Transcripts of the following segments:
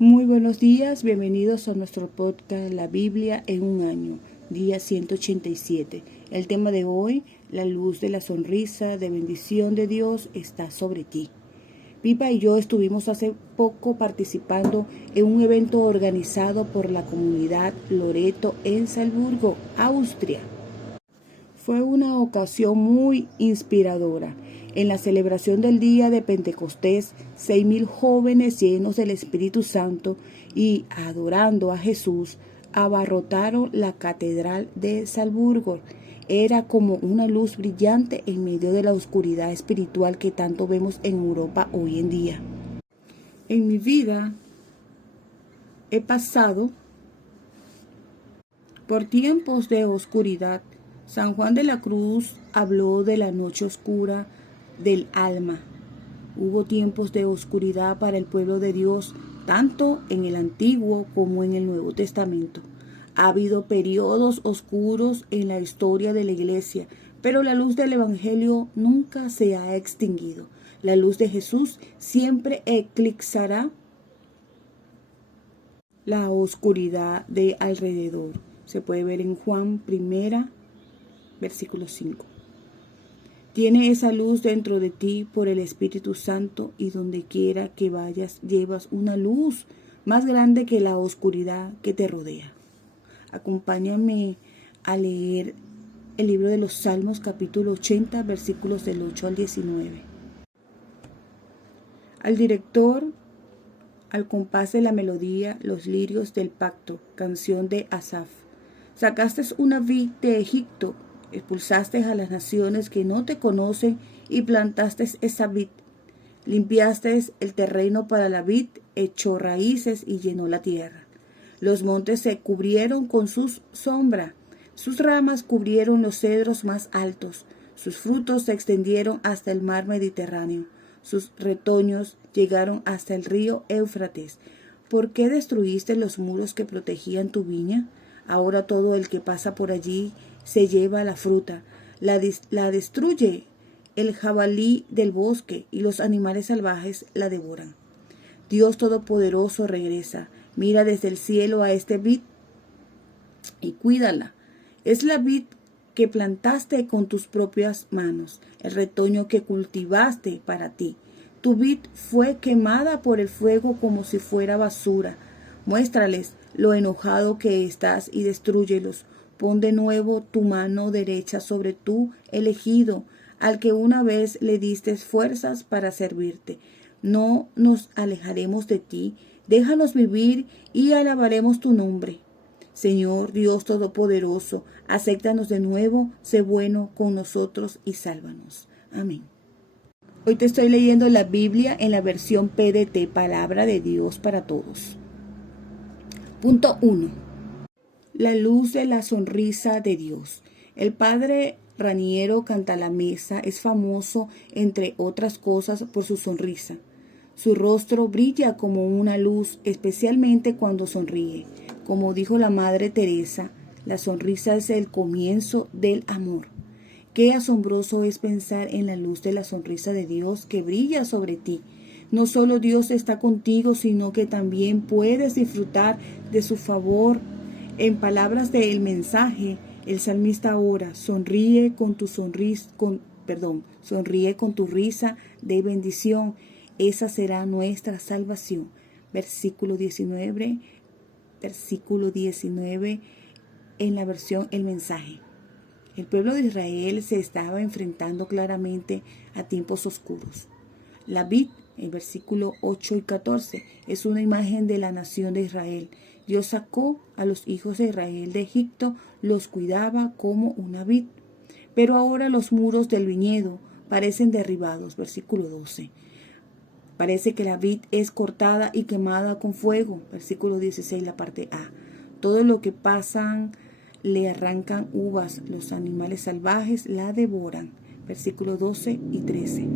Muy buenos días, bienvenidos a nuestro podcast La Biblia en un año, día 187. El tema de hoy, la luz de la sonrisa de bendición de Dios está sobre ti. Pipa y yo estuvimos hace poco participando en un evento organizado por la comunidad Loreto en Salzburgo, Austria. Fue una ocasión muy inspiradora. En la celebración del día de Pentecostés, 6,000 jóvenes llenos del Espíritu Santo y adorando a Jesús abarrotaron la catedral de Salzburgo. Era como una luz brillante en medio de la oscuridad espiritual que tanto vemos en Europa hoy en día. En mi vida he pasado por tiempos de oscuridad. San Juan de la Cruz habló de la noche oscura del alma. Hubo tiempos de oscuridad para el pueblo de Dios, tanto en el Antiguo como en el Nuevo Testamento. Ha habido periodos oscuros en la historia de la Iglesia, pero la luz del Evangelio nunca se ha extinguido. La luz de Jesús siempre eclipsará la oscuridad de alrededor. Se puede ver en Juan 1, versículo 5. Tiene esa luz dentro de ti por el Espíritu Santo y donde quiera que vayas llevas una luz más grande que la oscuridad que te rodea. Acompáñame a leer el libro de los Salmos capítulo 80 versículos del 8 al 19. Al director, al compás de la melodía, los lirios del pacto, canción de Asaf. Sacaste una vid de Egipto, expulsaste a las naciones que no te conocen y plantaste esa vid. Limpiaste el terreno para la vid, echó raíces y llenó la tierra. Los montes se cubrieron con su sombra, sus ramas cubrieron los cedros más altos, sus frutos se extendieron hasta el mar Mediterráneo, sus retoños llegaron hasta el río Éufrates. ¿Por qué destruiste los muros que protegían tu viña? Ahora todo el que pasa por allí se lleva la fruta, la destruye el jabalí del bosque y los animales salvajes la devoran. Dios Todopoderoso regresa, mira desde el cielo a este vid y cuídala. Es la vid que plantaste con tus propias manos, el retoño que cultivaste para ti. Tu vid fue quemada por el fuego como si fuera basura. Muéstrales lo enojado que estás y destrúyelos. Pon de nuevo tu mano derecha sobre tu elegido, al que una vez le diste fuerzas para servirte. No nos alejaremos de ti, déjanos vivir y alabaremos tu nombre. Señor Dios Todopoderoso, acéptanos de nuevo, sé bueno con nosotros y sálvanos. Amén. Hoy te estoy leyendo la Biblia en la versión PDT, Palabra de Dios para Todos. Punto 1. La luz de la sonrisa de Dios. El padre Raniero Cantalamessa es famoso, entre otras cosas, por su sonrisa. Su rostro brilla como una luz, especialmente cuando sonríe. Como dijo la Madre Teresa, la sonrisa es el comienzo del amor. Qué asombroso es pensar en la luz de la sonrisa de Dios que brilla sobre ti. No solo Dios está contigo, sino que también puedes disfrutar de su favor. En palabras del mensaje, el salmista ora, sonríe con tu risa de bendición. Esa será nuestra salvación. Versículo 19 en la versión El Mensaje. El pueblo de Israel se estaba enfrentando claramente a tiempos oscuros. La vid, en versículo 8 y 14, es una imagen de la nación de Israel. Dios sacó a los hijos de Israel de Egipto, los cuidaba como una vid. Pero ahora los muros del viñedo parecen derribados. Versículo 12. Parece que la vid es cortada y quemada con fuego. Versículo 16, la parte A. Todo lo que pasan le arrancan uvas. Los animales salvajes la devoran. Versículos 12 y 13.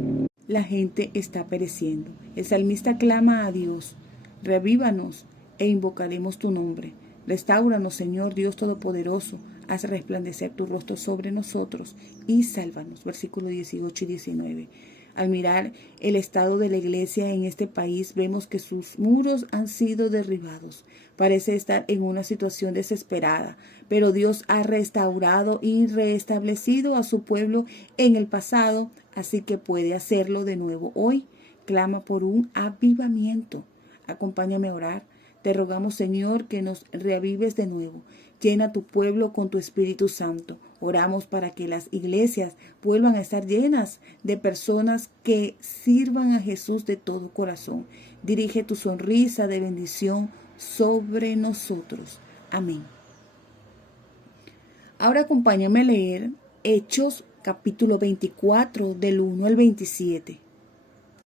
La gente está pereciendo. El salmista clama a Dios, revívanos e invocaremos tu nombre. Restáuranos, Señor Dios Todopoderoso, haz resplandecer tu rostro sobre nosotros y sálvanos. Versículos 18 y 19. Al mirar el estado de la iglesia en este país, vemos que sus muros han sido derribados. Parece estar en una situación desesperada, pero Dios ha restaurado y reestablecido a su pueblo en el pasado, así que puede hacerlo de nuevo hoy. Clama por un avivamiento. Acompáñame a orar. Te rogamos, Señor, que nos reavives de nuevo. Llena tu pueblo con tu Espíritu Santo. Oramos para que las iglesias vuelvan a estar llenas de personas que sirvan a Jesús de todo corazón. Dirige tu sonrisa de bendición sobre nosotros. Amén. Ahora acompáñame a leer Hechos capítulo 24 del 1 al 27.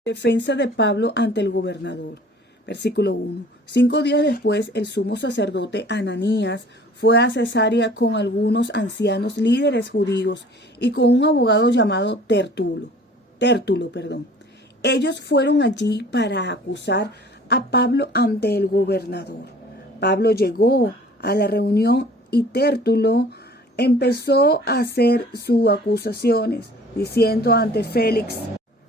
Defensa de Pablo ante el gobernador. Versículo 1. 5 días después, el sumo sacerdote Ananías fue a Cesarea con algunos ancianos líderes judíos y con un abogado llamado Tértulo. Ellos fueron allí para acusar a Pablo ante el gobernador. Pablo llegó a la reunión y Tértulo empezó a hacer sus acusaciones, diciendo ante Félix: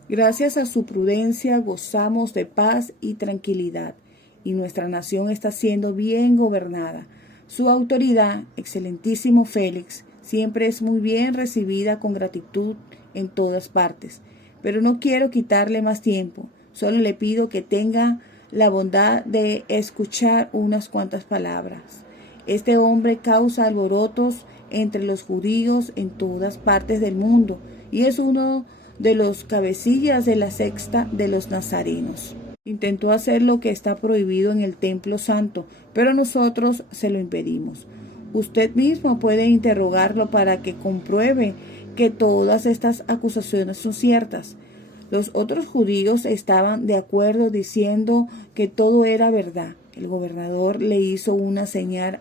gracias a su prudencia gozamos de paz y tranquilidad, y nuestra nación está siendo bien gobernada. Su autoridad, excelentísimo Félix, siempre es muy bien recibida con gratitud en todas partes. Pero no quiero quitarle más tiempo, solo le pido que tenga la bondad de escuchar unas cuantas palabras. Este hombre causa alborotos entre los judíos en todas partes del mundo, y es uno de los cabecillas de la secta de los nazarenos. Intentó hacer lo que está prohibido en el templo santo, pero nosotros se lo impedimos. Usted mismo puede interrogarlo para que compruebe que todas estas acusaciones son ciertas. Los otros judíos estaban de acuerdo diciendo que todo era verdad. El gobernador le hizo una señal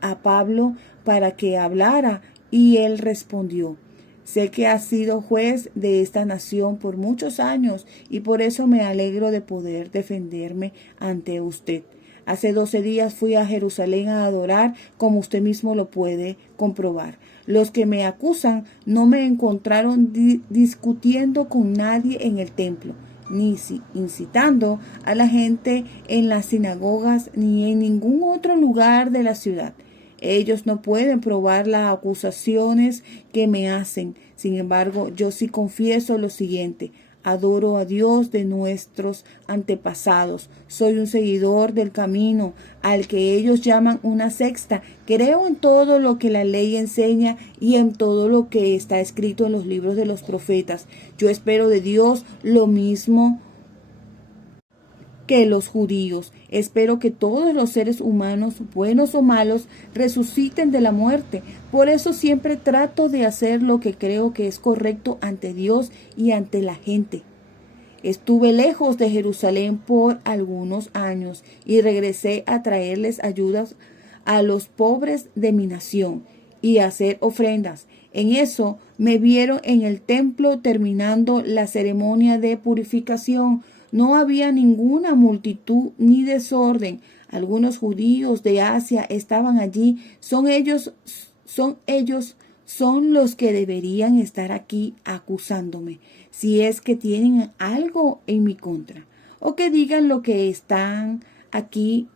a Pablo para que hablara, y él respondió: sé que has sido juez de esta nación por muchos años y por eso me alegro de poder defenderme ante usted. Hace 12 días fui a Jerusalén a adorar, como usted mismo lo puede comprobar. Los que me acusan no me encontraron discutiendo con nadie en el templo, ni incitando a la gente en las sinagogas, ni en ningún otro lugar de la ciudad. Ellos no pueden probar las acusaciones que me hacen. Sin embargo, yo sí confieso lo siguiente: adoro a Dios de nuestros antepasados. Soy un seguidor del camino al que ellos llaman una secta. Creo en todo lo que la ley enseña y en todo lo que está escrito en los libros de los profetas. Yo espero de Dios lo mismo que los judíos. Espero que todos los seres humanos, buenos o malos, resuciten de la muerte. Por eso siempre trato de hacer lo que creo que es correcto ante Dios y ante la gente. Estuve lejos de Jerusalén por algunos años y regresé a traerles ayudas a los pobres de mi nación y a hacer ofrendas. En eso me vieron en el templo terminando la ceremonia de purificación. No había ninguna multitud ni desorden. Algunos judíos de Asia estaban allí. Son los que deberían estar aquí acusándome, si es que tienen algo en mi contra. O que digan lo que están aquí.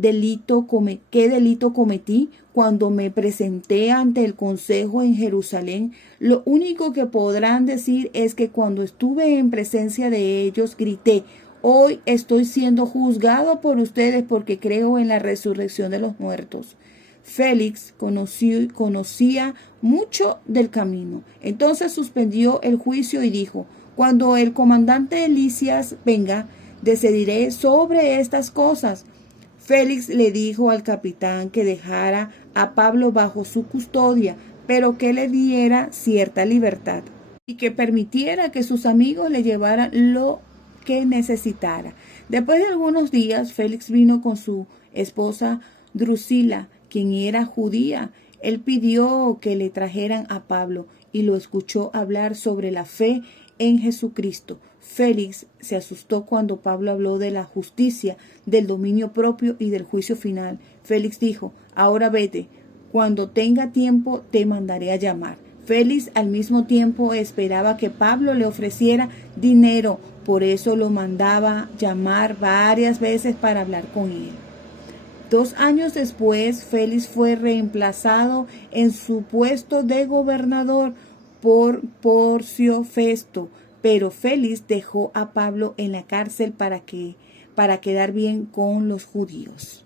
¿Qué delito cometí cuando me presenté ante el consejo en Jerusalén? Lo único que podrán decir es que cuando estuve en presencia de ellos grité: hoy estoy siendo juzgado por ustedes porque creo en la resurrección de los muertos. Félix conocía mucho del camino. Entonces suspendió el juicio y dijo: cuando el comandante Lisias venga, decidiré sobre estas cosas. Félix le dijo al capitán que dejara a Pablo bajo su custodia, pero que le diera cierta libertad y que permitiera que sus amigos le llevaran lo que necesitara. Después de algunos días, Félix vino con su esposa Drusila, quien era judía. Él pidió que le trajeran a Pablo y lo escuchó hablar sobre la fe en Jesucristo. Félix se asustó cuando Pablo habló de la justicia, del dominio propio y del juicio final. Félix dijo: ahora vete, cuando tenga tiempo te mandaré a llamar. Félix al mismo tiempo esperaba que Pablo le ofreciera dinero, por eso lo mandaba llamar varias veces para hablar con él. 2 años después, Félix fue reemplazado en su puesto de gobernador por Porcio Festo, pero Félix dejó a Pablo en la cárcel para quedar bien con los judíos.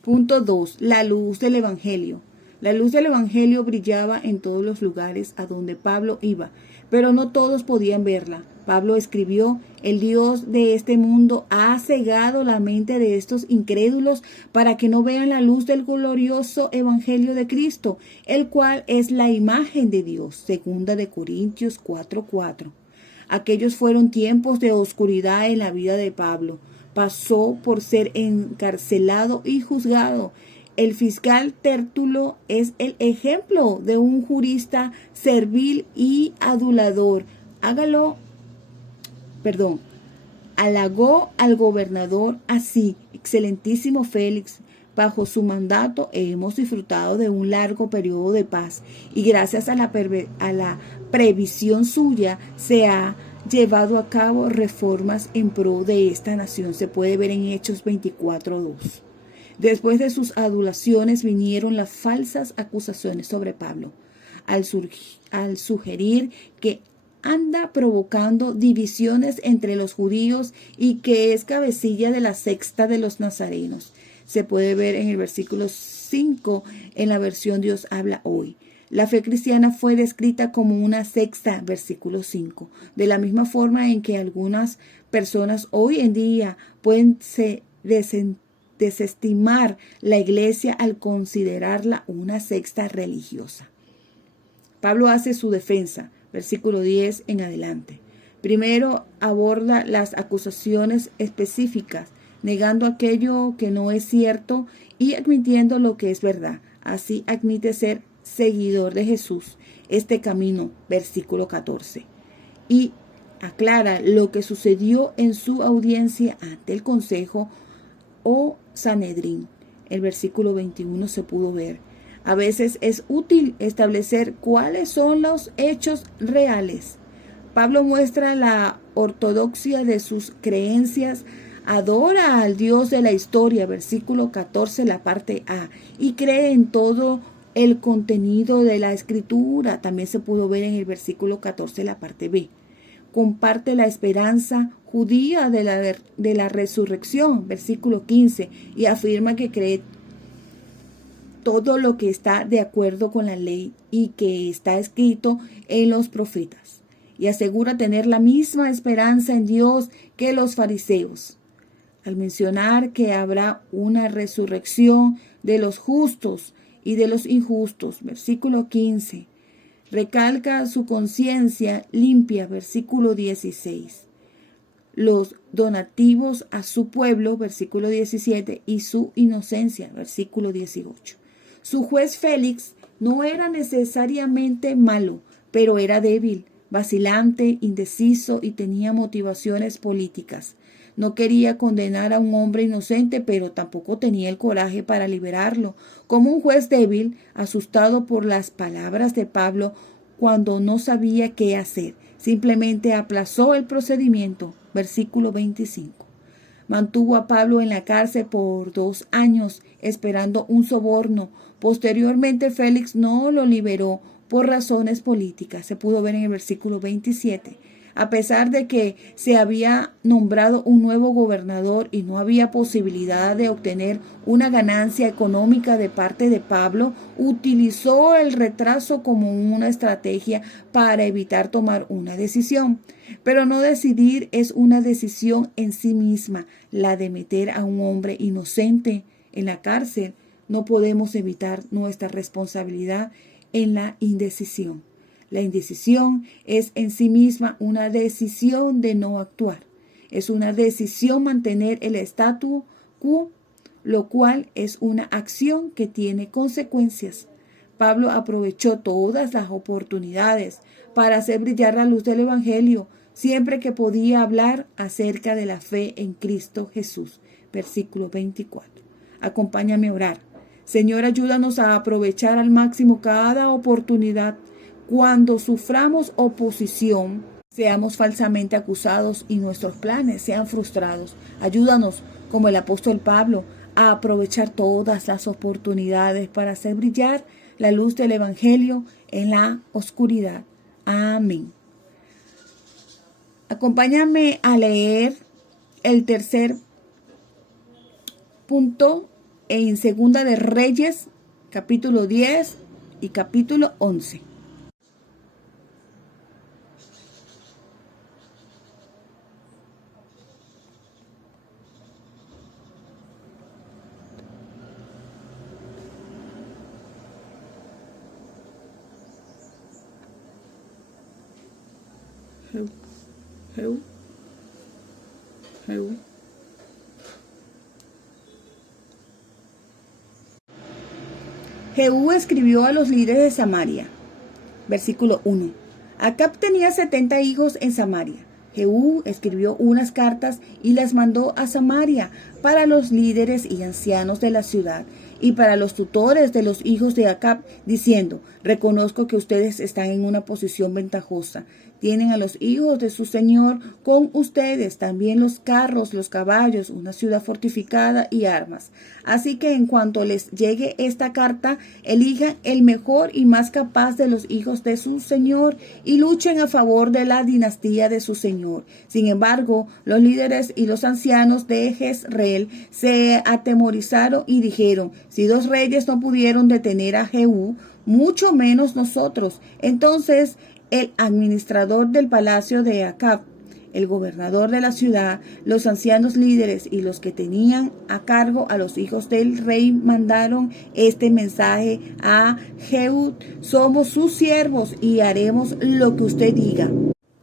Punto 2. La luz del Evangelio. La luz del Evangelio brillaba en todos los lugares a donde Pablo iba, pero no todos podían verla. Pablo escribió: el Dios de este mundo ha cegado la mente de estos incrédulos para que no vean la luz del glorioso Evangelio de Cristo, el cual es la imagen de Dios. Segunda de Corintios 4:4. Aquellos fueron tiempos de oscuridad en la vida de Pablo. Pasó por ser encarcelado y juzgado. El fiscal Tértulo es el ejemplo de un jurista servil y adulador. Halagó al gobernador así: excelentísimo Félix, bajo su mandato hemos disfrutado de un largo periodo de paz y gracias a la previsión suya se ha llevado a cabo reformas en pro de esta nación. Se puede ver en Hechos 24:2. Después de sus adulaciones vinieron las falsas acusaciones sobre Pablo, al sugerir que anda provocando divisiones entre los judíos y que es cabecilla de la secta de los nazarenos. Se puede ver en el versículo 5 en la versión Dios habla hoy. La fe cristiana fue descrita como una secta, versículo 5, de la misma forma en que algunas personas hoy en día pueden desestimar la iglesia al considerarla una secta religiosa. Pablo hace su defensa, versículo 10 en adelante. Primero aborda las acusaciones específicas, negando aquello que no es cierto y admitiendo lo que es verdad. Así admite ser seguidor de Jesús, este camino, versículo 14. Y aclara lo que sucedió en su audiencia ante el consejo o Sanedrín. El versículo 21 se pudo ver. A veces es útil establecer cuáles son los hechos reales. Pablo muestra la ortodoxia de sus creencias, adora al Dios de la historia, versículo 14, la parte A, y cree en todo el contenido de la escritura. También se pudo ver en el versículo 14, la parte B. Comparte la esperanza judía de la resurrección, versículo 15, y afirma que cree todo lo que está de acuerdo con la ley y que está escrito en los profetas, y asegura tener la misma esperanza en Dios que los fariseos. Al mencionar que habrá una resurrección de los justos y de los injustos, versículo 15, recalca su conciencia limpia, versículo 16. Los donativos a su pueblo, versículo 17, y su inocencia, versículo 18. Su juez Félix no era necesariamente malo, pero era débil, vacilante, indeciso y tenía motivaciones políticas. No quería condenar a un hombre inocente, pero tampoco tenía el coraje para liberarlo. Como un juez débil, asustado por las palabras de Pablo cuando no sabía qué hacer, simplemente aplazó el procedimiento. Versículo 25. Mantuvo a Pablo en la cárcel por 2 años, esperando un soborno. Posteriormente, Félix no lo liberó por razones políticas. Se pudo ver en el versículo 27. A pesar de que se había nombrado un nuevo gobernador y no había posibilidad de obtener una ganancia económica de parte de Pablo, utilizó el retraso como una estrategia para evitar tomar una decisión. Pero no decidir es una decisión en sí misma, la de meter a un hombre inocente en la cárcel. No podemos evitar nuestra responsabilidad en la indecisión. La indecisión es en sí misma una decisión de no actuar. Es una decisión mantener el statu quo, lo cual es una acción que tiene consecuencias. Pablo aprovechó todas las oportunidades para hacer brillar la luz del Evangelio, siempre que podía hablar acerca de la fe en Cristo Jesús. Versículo 24. Acompáñame a orar. Señor, ayúdanos a aprovechar al máximo cada oportunidad. cuando suframos oposición, seamos falsamente acusados y nuestros planes sean frustrados. Ayúdanos, como el apóstol Pablo, a aprovechar todas las oportunidades para hacer brillar la luz del Evangelio en la oscuridad. Amén. Acompáñame a leer el tercer punto en Segunda de Reyes, capítulo 10 y capítulo 11. Jehú escribió a los líderes de Samaria. Versículo 1. Acab tenía 70 hijos en Samaria. Jehú escribió unas cartas y las mandó a Samaria para los líderes y ancianos de la ciudad y para los tutores de los hijos de Acab, diciendo: reconozco que ustedes están en una posición ventajosa. Tienen a los hijos de su señor con ustedes, también los carros, los caballos, una ciudad fortificada y armas. Así que en cuanto les llegue esta carta, elijan el mejor y más capaz de los hijos de su señor y luchen a favor de la dinastía de su señor. Sin embargo, los líderes y los ancianos de Jezreel se atemorizaron y dijeron: si 2 reyes no pudieron detener a Jehú, mucho menos nosotros. Entonces el administrador del palacio de Acab, el gobernador de la ciudad, los ancianos líderes y los que tenían a cargo a los hijos del rey mandaron este mensaje a Jehú: somos sus siervos y haremos lo que usted diga.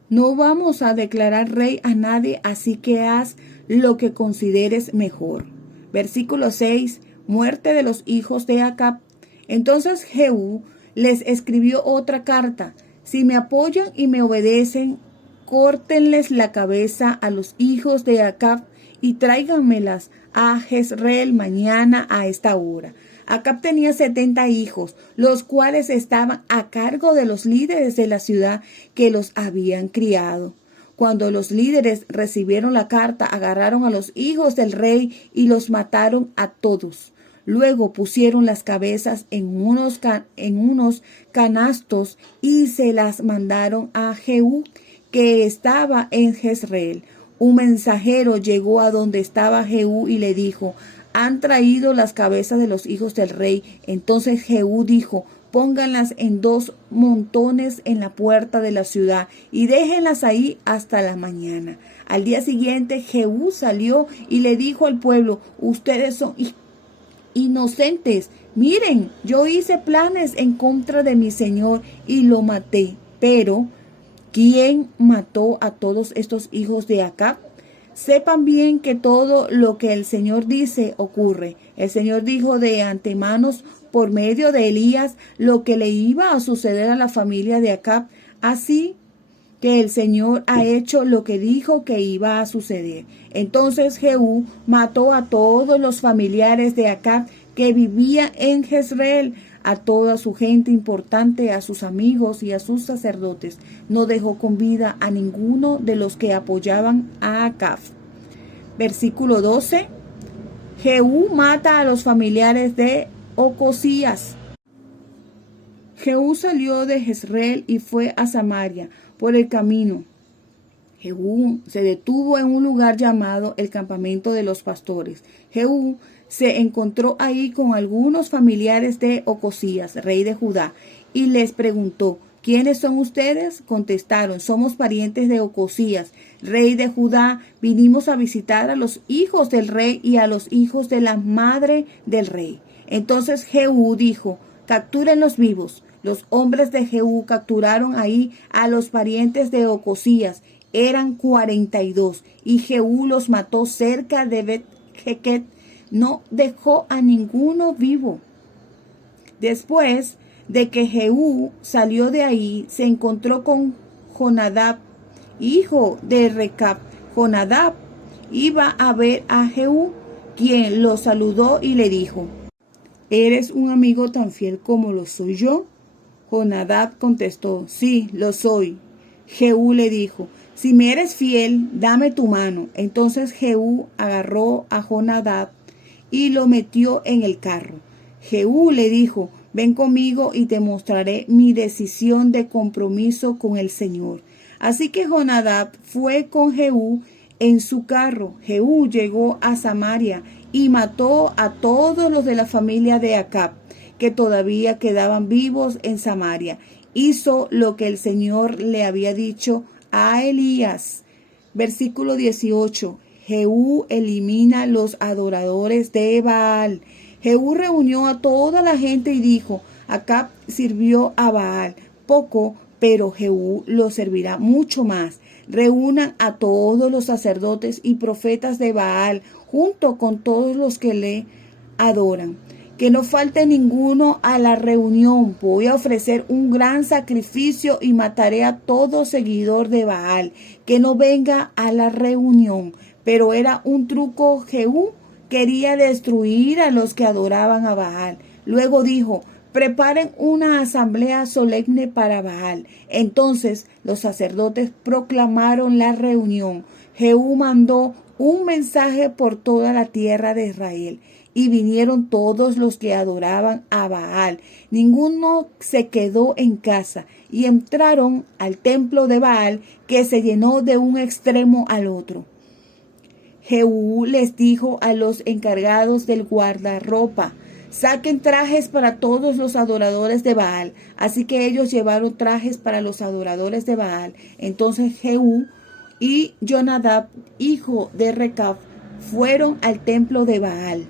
No vamos a declarar rey a nadie, así que haz lo que consideres mejor. Versículo 6. Muerte de los hijos de Acab. Entonces Jehú les escribió otra carta: si me apoyan y me obedecen, córtenles la cabeza a los hijos de Acab y tráiganmelas a Jezreel mañana a esta hora. Acab tenía 70 hijos, los cuales estaban a cargo de los líderes de la ciudad que los habían criado. Cuando los líderes recibieron la carta, agarraron a los hijos del rey y los mataron a todos. Luego pusieron las cabezas en unos canastos y se las mandaron a Jehú, que estaba en Jezreel. Un mensajero llegó a donde estaba Jehú y le dijo: han traído las cabezas de los hijos del rey. Entonces Jehú dijo: pónganlas en 2 montones en la puerta de la ciudad y déjenlas ahí hasta la mañana. Al día siguiente Jehú salió y le dijo al pueblo: ustedes son inocentes. Miren, yo hice planes en contra de mi señor y lo maté. Pero ¿quién mató a todos estos hijos de Acab? Sepan bien que todo lo que el Señor dice ocurre. El Señor dijo de antemano por medio de Elías lo que le iba a suceder a la familia de Acab. Así que el Señor ha hecho lo que dijo que iba a suceder. Entonces Jehú mató a todos los familiares de Acab que vivía en Jezreel, a toda su gente importante, a sus amigos y a sus sacerdotes. No dejó con vida a ninguno de los que apoyaban a Acab. Versículo 12. Jehú mata a los familiares de Ocosías. Jehú salió de Jezreel y fue a Samaria. Por el camino, Jehú se detuvo en un lugar llamado el campamento de los pastores. Jehú se encontró ahí con algunos familiares de Ocosías, rey de Judá, y les preguntó: ¿quiénes son ustedes? Contestaron: somos parientes de Ocosías, rey de Judá. Vinimos a visitar a los hijos del rey y a los hijos de la madre del rey. Entonces Jehú dijo: captúrenlos vivos. Los hombres de Jehú capturaron ahí a los parientes de Ocosías. Eran 42, y Jehú los mató cerca de Bet-Jequet. No dejó a ninguno vivo. Después de que Jehú salió de ahí, se encontró con Jonadab, hijo de Recab. Jonadab iba a ver a Jehú, quien lo saludó y le dijo: ¿eres un amigo tan fiel como lo soy yo? Jonadab contestó, sí, lo soy. Jehú le dijo, si me eres fiel, dame tu mano. Entonces Jehú agarró a Jonadab y lo metió en el carro. Jehú le dijo, ven conmigo y te mostraré mi decisión de compromiso con el Señor. Así que Jonadab fue con Jehú en su carro. Jehú llegó a Samaria y mató a todos los de la familia de Acab, que todavía quedaban vivos en Samaria. Hizo lo que el Señor le había dicho a Elías. Versículo 18. Jehú elimina los adoradores de Baal. Jehú reunió a toda la gente y dijo, Acab sirvió a Baal poco, pero Jehú lo servirá mucho más. Reúnan a todos los sacerdotes y profetas de Baal, junto con todos los que le adoran. Que no falte ninguno a la reunión. Voy a ofrecer un gran sacrificio y mataré a todo seguidor de Baal que no venga a la reunión. Pero era un truco. Jehú quería destruir a los que adoraban a Baal. Luego dijo, preparen una asamblea solemne para Baal. Entonces los sacerdotes proclamaron la reunión. Jehú mandó un mensaje por toda la tierra de Israel. Y vinieron todos los que adoraban a Baal. Ninguno se quedó en casa. Y entraron al templo de Baal, que se llenó de un extremo al otro. Jehú les dijo a los encargados del guardarropa, saquen trajes para todos los adoradores de Baal. Así que ellos llevaron trajes para los adoradores de Baal. Entonces Jehú y Jonadab, hijo de Recab, fueron al templo de Baal.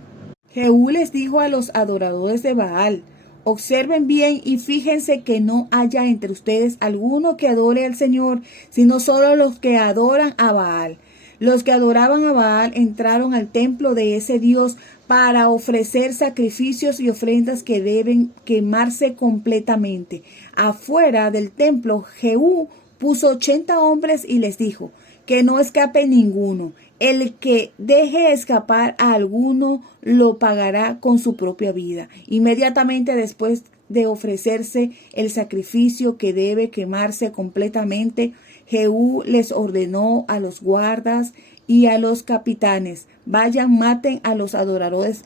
Jehú les dijo a los adoradores de Baal, observen bien y fíjense que no haya entre ustedes alguno que adore al Señor, sino solo los que adoran a Baal. Los que adoraban a Baal entraron al templo de ese Dios para ofrecer sacrificios y ofrendas que deben quemarse completamente. Afuera del templo, Jehú puso 80 hombres y les dijo, que no escape ninguno. El que deje escapar a alguno lo pagará con su propia vida. Inmediatamente después de ofrecerse el sacrificio que debe quemarse completamente, Jehú les ordenó a los guardas y a los capitanes, vayan, maten a los adoradores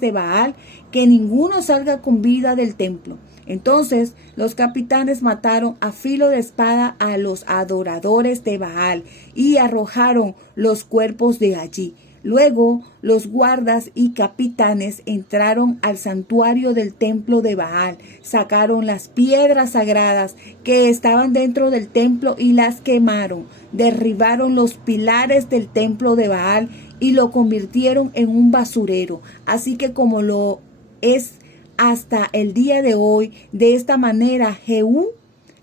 de Baal, que ninguno salga con vida del templo. Entonces los capitanes mataron a filo de espada a los adoradores de Baal y arrojaron los cuerpos de allí. Luego los guardas y capitanes entraron al santuario del templo de Baal, sacaron las piedras sagradas que estaban dentro del templo y las quemaron, derribaron los pilares del templo de Baal y lo convirtieron en un basurero, así que como lo es hasta el día de hoy. De esta manera Jehú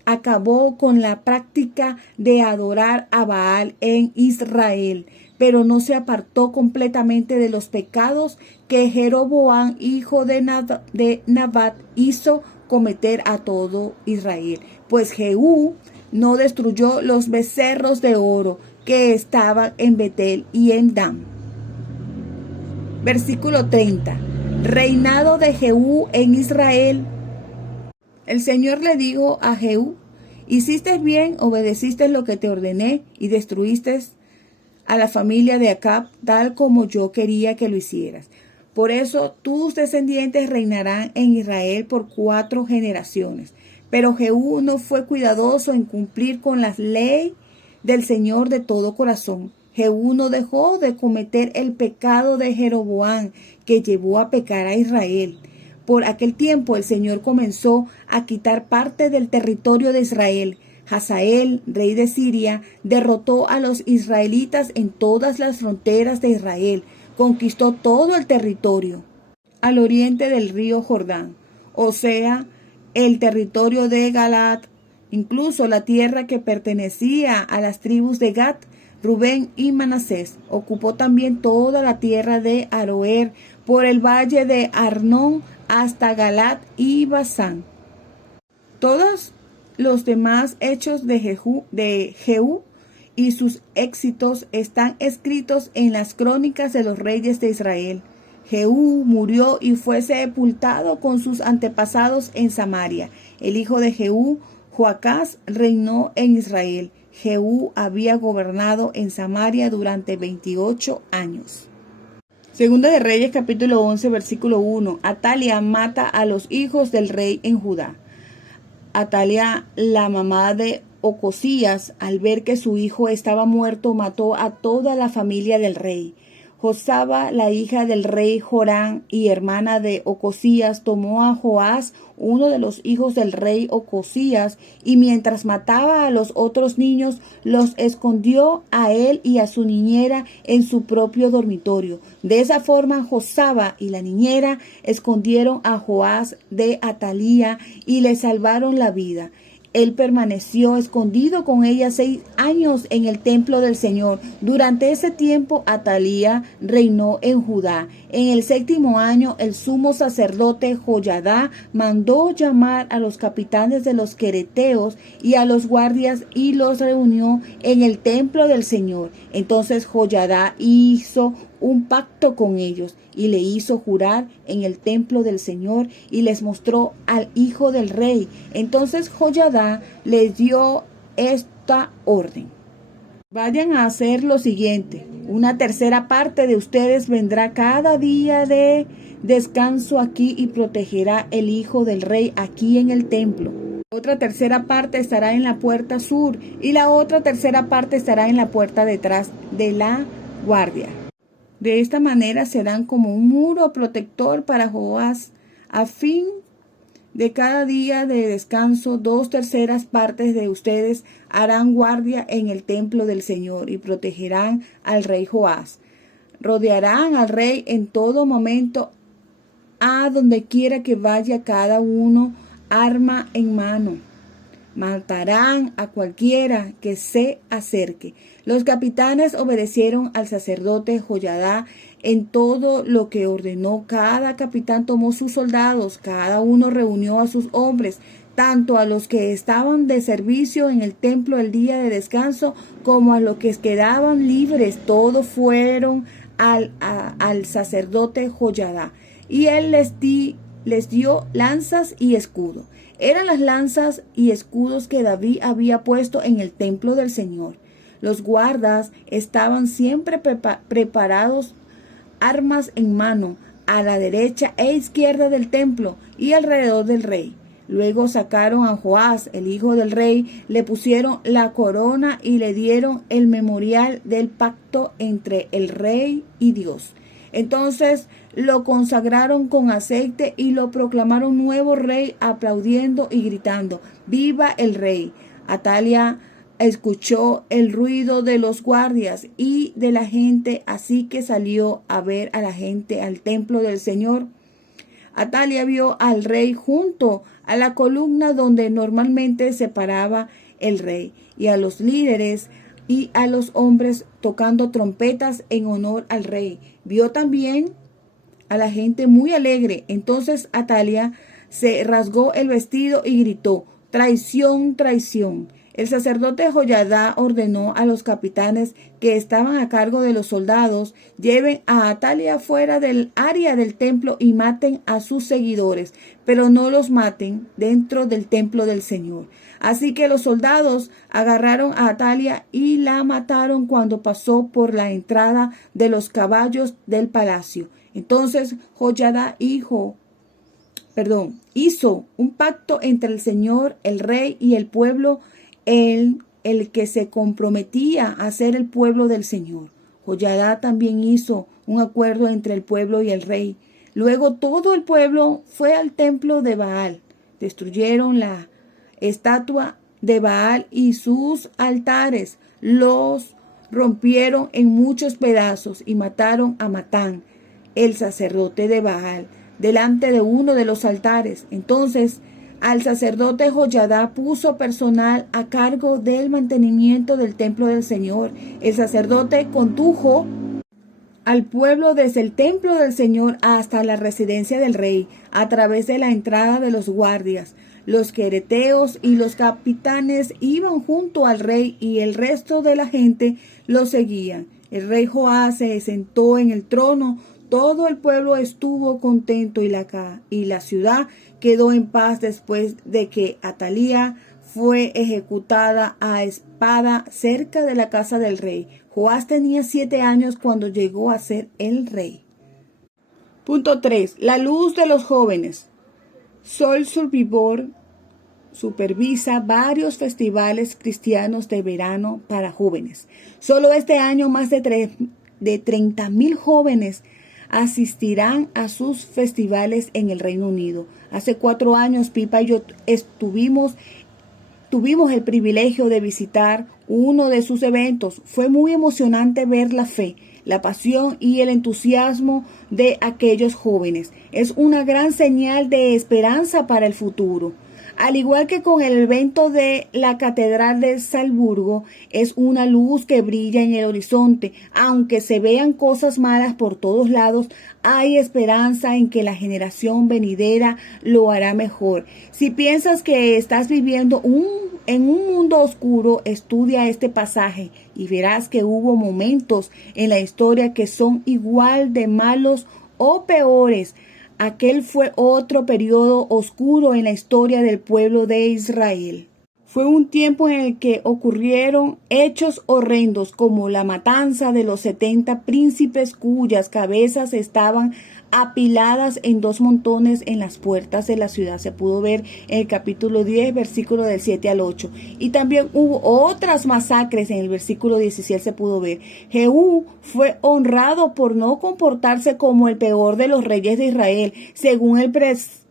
acabó con la práctica de adorar a Baal en Israel, pero no se apartó completamente de los pecados que Jeroboam, hijo de Nabat, hizo cometer a todo Israel. Pues Jehú no destruyó los becerros de oro que estaban en Betel y en Dan. Versículo 30. Reinado de Jehú en Israel. El Señor le dijo a Jehú, hiciste bien, obedeciste lo que te ordené y destruiste a la familia de Acab tal como yo quería que lo hicieras. Por eso tus descendientes reinarán en Israel por 4 generaciones. Pero Jehú no fue cuidadoso en cumplir con la ley del Señor de todo corazón. Jehú no dejó de cometer el pecado de Jeroboam, que llevó a pecar a Israel. Por aquel tiempo el Señor comenzó a quitar parte del territorio de Israel. Hazael, rey de Siria, derrotó a los israelitas en todas las fronteras de Israel. Conquistó todo el territorio al oriente del río Jordán, o sea, el territorio de Galaad, incluso la tierra que pertenecía a las tribus de Gad, Rubén y Manasés. Ocupó también toda la tierra de Aroer, por el valle de Arnón hasta Galaad y Basán. Todos los demás hechos de Jehú y sus éxitos están escritos en las crónicas de los reyes de Israel. Jehú murió y fue sepultado con sus antepasados en Samaria. El hijo de Jehú, Joacás, reinó en Israel. Jehú había gobernado en Samaria durante 28 años. Segunda de Reyes, capítulo 11, versículo 1. Atalia mata a los hijos del rey en Judá. Atalia, la mamá de Ocosías, al ver que su hijo estaba muerto, mató a toda la familia del rey. Josaba, la hija del rey Joram y hermana de Ocosías, tomó a Joás, uno de los hijos del rey Ocosías, y mientras mataba a los otros niños, los escondió a él y a su niñera en su propio dormitorio. De esa forma, Josaba y la niñera escondieron a Joás de Atalía y le salvaron la vida. Él permaneció escondido con ella 6 años en el templo del Señor. Durante ese tiempo, Atalía reinó en Judá. En el 7º año, el sumo sacerdote Joyadá mandó llamar a los capitanes de los quereteos y a los guardias y los reunió en el templo del Señor. Entonces Joyadá hizo un pacto con ellos y le hizo jurar en el templo del Señor y les mostró al hijo del rey. Entonces Joyadá les dio esta orden: vayan a hacer lo siguiente: una tercera parte de ustedes vendrá cada día de descanso aquí y protegerá el hijo del rey aquí en el templo. Otra tercera parte estará en la puerta sur y la otra tercera parte estará en la puerta detrás de la guardia. De esta manera serán como un muro protector para Joás. A fin de cada día de descanso, 2/3 partes de ustedes harán guardia en el templo del Señor y protegerán al rey Joás. Rodearán al rey en todo momento, a donde quiera que vaya, cada uno arma en mano. Matarán a cualquiera que se acerque. Los capitanes obedecieron al sacerdote Joyadá en todo lo que ordenó. Cada capitán tomó sus soldados, cada uno reunió a sus hombres, tanto a los que estaban de servicio en el templo el día de descanso, como a los que quedaban libres. Todos fueron al sacerdote Joyadá, y él les dio lanzas y escudo. Eran las lanzas y escudos que David había puesto en el templo del Señor. Los guardas estaban siempre preparados, armas en mano, a la derecha e izquierda del templo y alrededor del rey. Luego sacaron a Joás, el hijo del rey, le pusieron la corona y le dieron el memorial del pacto entre el rey y Dios. Entonces lo consagraron con aceite y lo proclamaron nuevo rey, aplaudiendo y gritando: ¡Viva el rey! Atalia escuchó el ruido de los guardias y de la gente, así que salió a ver a la gente al templo del Señor. Atalia vio al rey junto a la columna donde normalmente se paraba el rey, y a los líderes y a los hombres tocando trompetas en honor al rey. Vio también a la gente muy alegre. Entonces Atalia se rasgó el vestido y gritó: ¡Traición, traición! El sacerdote Joyadá ordenó a los capitanes que estaban a cargo de los soldados: lleven a Atalia fuera del área del templo y maten a sus seguidores, pero no los maten dentro del templo del Señor. Así que los soldados agarraron a Atalia y la mataron cuando pasó por la entrada de los caballos del palacio. Entonces Joyadá hizo un pacto entre el Señor, el rey y el pueblo, el que se comprometía a ser el pueblo del Señor. Joyadá también hizo un acuerdo entre el pueblo y el rey. Luego todo el pueblo fue al templo de Baal. Destruyeron la estatua de Baal y sus altares. Los rompieron en muchos pedazos y mataron a Matán, el sacerdote de Baal, delante de uno de los altares. Entonces al sacerdote Joyadá puso personal a cargo del mantenimiento del templo del Señor. El sacerdote condujo al pueblo desde el templo del Señor hasta la residencia del rey, a través de la entrada de los guardias. Los quereteos y los capitanes iban junto al rey y el resto de la gente lo seguían. El rey Joás se sentó en el trono. Todo el pueblo estuvo contento y la ciudad quedó en paz después de que Atalía fue ejecutada a espada cerca de la casa del rey. Joás tenía 7 años cuando llegó a ser el rey. Punto 3. La luz de los jóvenes. Sol Survivor supervisa varios festivales cristianos de verano para jóvenes. Solo este año más de 30,000 jóvenes asistirán a sus festivales en el Reino Unido. Hace 4 años Pipa y yo tuvimos el privilegio de visitar uno de sus eventos. Fue muy emocionante ver la fe, la pasión y el entusiasmo de aquellos jóvenes. Es una gran señal de esperanza para el futuro. Al igual que con el evento de la Catedral de Salzburgo, es una luz que brilla en el horizonte. Aunque se vean cosas malas por todos lados, hay esperanza en que la generación venidera lo hará mejor. Si piensas que estás viviendo en un mundo oscuro, estudia este pasaje y verás que hubo momentos en la historia que son igual de malos o peores. Aquel fue otro periodo oscuro en la historia del pueblo de Israel. Fue un tiempo en el que ocurrieron hechos horrendos como la matanza de los 70 príncipes cuyas cabezas estaban apiladas en 2 montones en las puertas de la ciudad. Se pudo ver en el capítulo 10, versículo del 7 al 8. Y también hubo otras masacres en el versículo 17 se pudo ver. Jehú fue honrado por no comportarse como el peor de los reyes de Israel, según el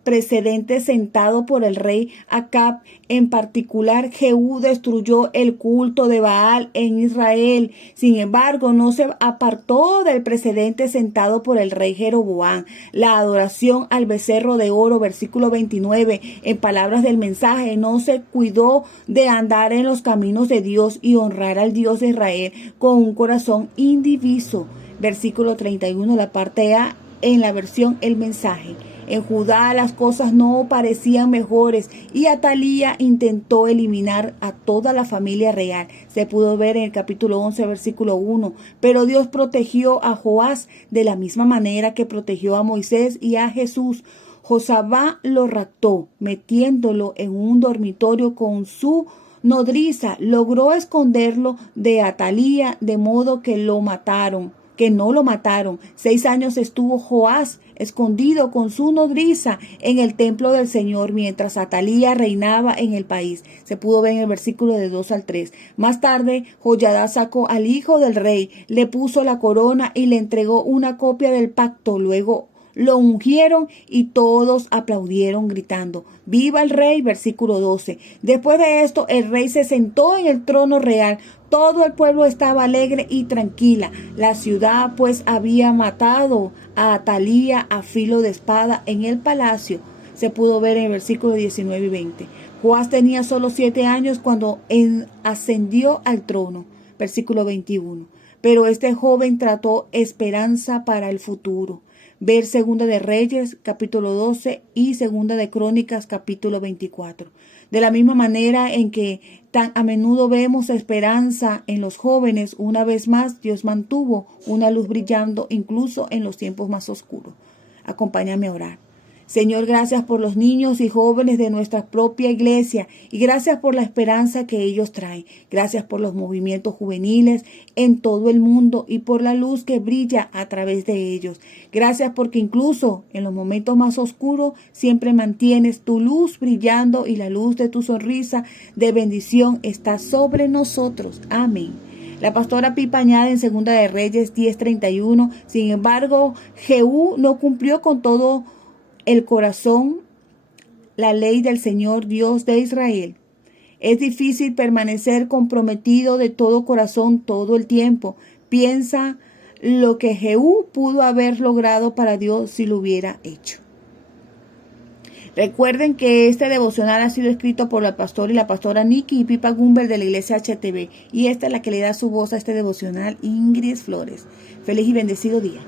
precedente sentado por el rey Acab. En particular, Jehú destruyó el culto de Baal en Israel. Sin embargo, no se apartó del precedente sentado por el rey Jeroboam. La adoración al becerro de oro, versículo 29, en palabras del mensaje, no se cuidó de andar en los caminos de Dios y honrar al Dios de Israel con un corazón indiviso. Versículo 31, la parte A, en la versión El Mensaje. En Judá las cosas no parecían mejores y Atalía intentó eliminar a toda la familia real. Se pudo ver en el capítulo 11, versículo 1. Pero Dios protegió a Joás de la misma manera que protegió a Moisés y a Jesús. Josabá lo raptó, metiéndolo en un dormitorio con su nodriza. Logró esconderlo de Atalía de modo que no lo mataron. 6 años estuvo Joás escondido con su nodriza en el templo del Señor mientras Atalía reinaba en el país. Se pudo ver en el versículo de 2 al 3. Más tarde, Joyadá sacó al hijo del rey, le puso la corona y le entregó una copia del pacto. Luego lo ungieron y todos aplaudieron gritando: ¡Viva el rey! Versículo 12. Después de esto, el rey se sentó en el trono real. Todo el pueblo estaba alegre y tranquila. La ciudad pues había matado a Atalía a filo de espada en el palacio. Se pudo ver en el versículo 19 y 20. Joás tenía solo 7 años cuando ascendió al trono. Versículo 21. Pero este joven trató esperanza para el futuro. Ver Segunda de Reyes, capítulo 12 y Segunda de Crónicas, capítulo 24. De la misma manera en que tan a menudo vemos esperanza en los jóvenes, una vez más Dios mantuvo una luz brillando incluso en los tiempos más oscuros. Acompáñame a orar. Señor, gracias por los niños y jóvenes de nuestra propia iglesia y gracias por la esperanza que ellos traen. Gracias por los movimientos juveniles en todo el mundo y por la luz que brilla a través de ellos. Gracias porque incluso en los momentos más oscuros siempre mantienes tu luz brillando y la luz de tu sonrisa de bendición está sobre nosotros. Amén. La pastora Pipa añade en Segunda de Reyes 10:31, sin embargo, Jehú no cumplió con todo el corazón la ley del Señor Dios de Israel. Es difícil permanecer comprometido de todo corazón todo el tiempo. Piensa lo que Jehú pudo haber logrado para Dios si lo hubiera hecho. Recuerden que este devocional ha sido escrito por la pastora y la pastora Nikki y Pipa Gumber de la iglesia HTV. Y esta es la que le da su voz a este devocional, Ingrid Flores. Feliz y bendecido día.